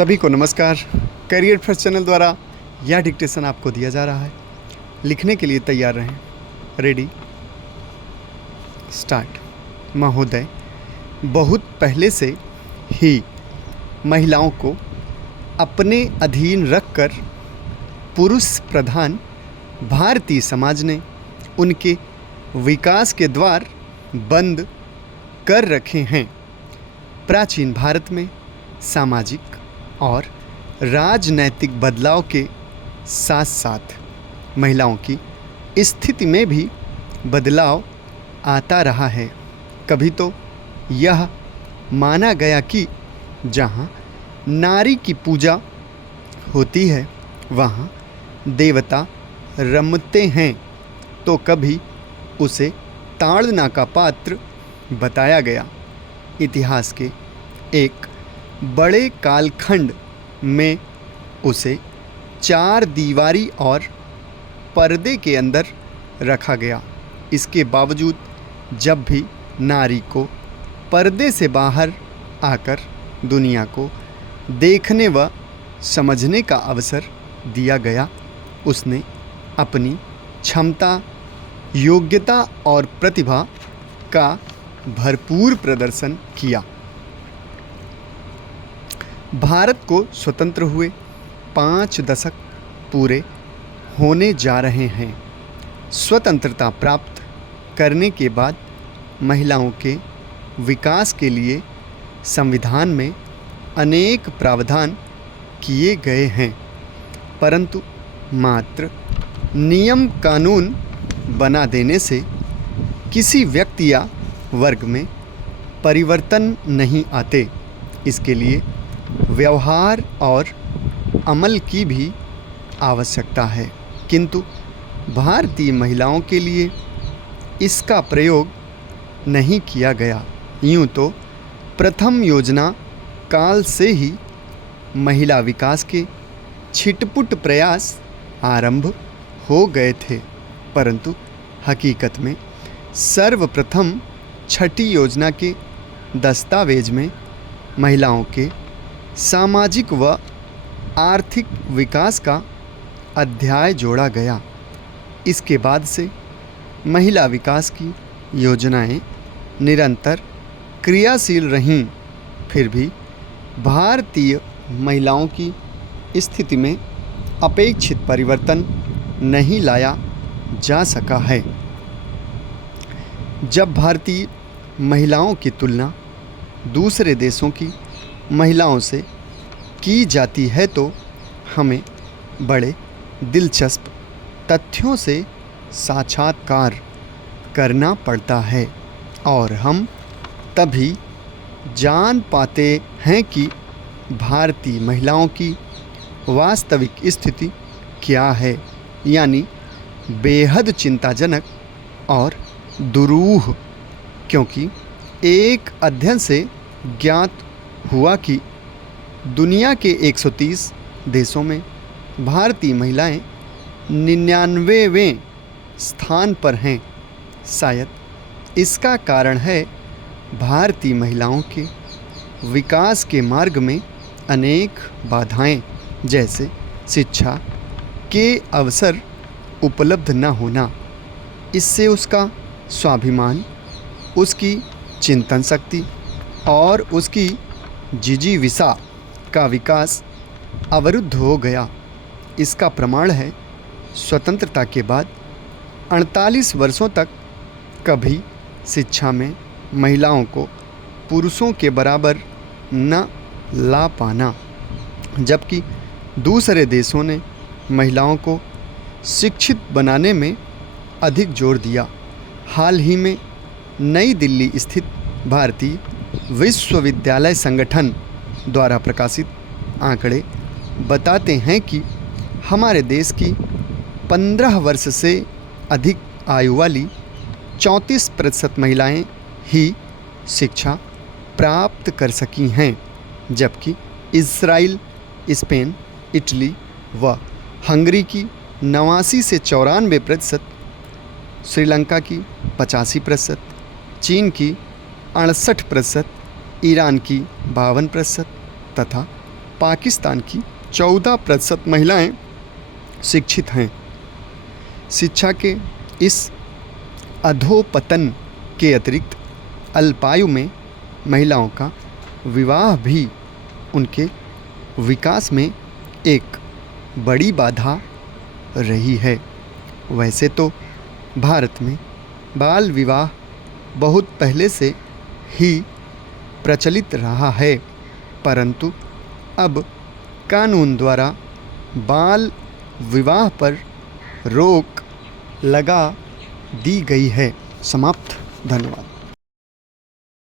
सभी को नमस्कार। करियर फर्स्ट चैनल द्वारा यह डिक्टेशन आपको दिया जा रहा है। लिखने के लिए तैयार रहें। Ready start. महोदय, बहुत पहले से ही महिलाओं को अपने अधीन रखकर पुरुष प्रधान भारतीय समाज ने उनके विकास के द्वार बंद कर रखे हैं। प्राचीन भारत में सामाजिक और राजनैतिक बदलाव के साथ साथ महिलाओं की स्थिति में भी बदलाव आता रहा है। कभी तो यह माना गया कि जहाँ नारी की पूजा होती है वहाँ देवता रमते हैं, तो कभी उसे ताड़ना का पात्र बताया गया। इतिहास के एक बड़े कालखंड में उसे चार दीवारी और पर्दे के अंदर रखा गया। इसके बावजूद जब भी नारी को पर्दे से बाहर आकर दुनिया को देखने व समझने का अवसर दिया गया, उसने अपनी क्षमता, योग्यता और प्रतिभा का भरपूर प्रदर्शन किया। भारत को स्वतंत्र हुए 5 दशक पूरे होने जा रहे हैं। स्वतंत्रता प्राप्त करने के बाद महिलाओं के विकास के लिए संविधान में अनेक प्रावधान किए गए हैं, परंतु मात्र नियम कानून बना देने से किसी व्यक्ति या वर्ग में परिवर्तन नहीं आते। इसके लिए व्यवहार और अमल की भी आवश्यकता है, किंतु भारतीय महिलाओं के लिए इसका प्रयोग नहीं किया गया। यूँ तो प्रथम योजना काल से ही महिला विकास के छिटपुट प्रयास आरंभ हो गए थे, परंतु हकीकत में सर्वप्रथम छठी योजना के दस्तावेज में महिलाओं के सामाजिक व आर्थिक विकास का अध्याय जोड़ा गया। इसके बाद से महिला विकास की योजनाएं निरंतर क्रियाशील रहीं, फिर भी भारतीय महिलाओं की स्थिति में अपेक्षित परिवर्तन नहीं लाया जा सका है। जब भारतीय महिलाओं की तुलना दूसरे देशों की महिलाओं से की जाती है तो हमें बड़े दिलचस्प तथ्यों से साक्षात्कार करना पड़ता है और हम तभी जान पाते हैं कि भारतीय महिलाओं की वास्तविक स्थिति क्या है, यानी बेहद चिंताजनक और दुरूह। क्योंकि एक अध्ययन से ज्ञात हुआ कि दुनिया के 130 देशों में भारतीय महिलाएं 99वें स्थान पर हैं। शायद इसका कारण है भारतीय महिलाओं के विकास के मार्ग में अनेक बाधाएं, जैसे शिक्षा के अवसर उपलब्ध न होना। इससे उसका स्वाभिमान, उसकी चिंतन शक्ति और उसकी जिजीविषा का विकास अवरुद्ध हो गया। इसका प्रमाण है स्वतंत्रता के बाद 48 वर्षों तक कभी शिक्षा में महिलाओं को पुरुषों के बराबर न ला पाना, जबकि दूसरे देशों ने महिलाओं को शिक्षित बनाने में अधिक जोर दिया। हाल ही में नई दिल्ली स्थित भारतीय विश्वविद्यालय संगठन द्वारा प्रकाशित आंकड़े बताते हैं कि हमारे देश की 15 वर्ष से अधिक आयु वाली 34% महिलाएं ही शिक्षा प्राप्त कर सकी हैं, जबकि इज़राइल, स्पेन, इटली व हंगरी की 89 से 94%, श्रीलंका की 85%, चीन की 68%, ईरान की 52% तथा पाकिस्तान की 14% महिलाएं शिक्षित हैं। शिक्षा के इस अधोपतन के अतिरिक्त अल्पायु में महिलाओं का विवाह भी उनके विकास में एक बड़ी बाधा रही है। वैसे तो भारत में बाल विवाह बहुत पहले से ही प्रचलित रहा है, परंतु अब कानून द्वारा बाल विवाह पर रोक लगा दी गई है। समाप्त। धन्यवाद।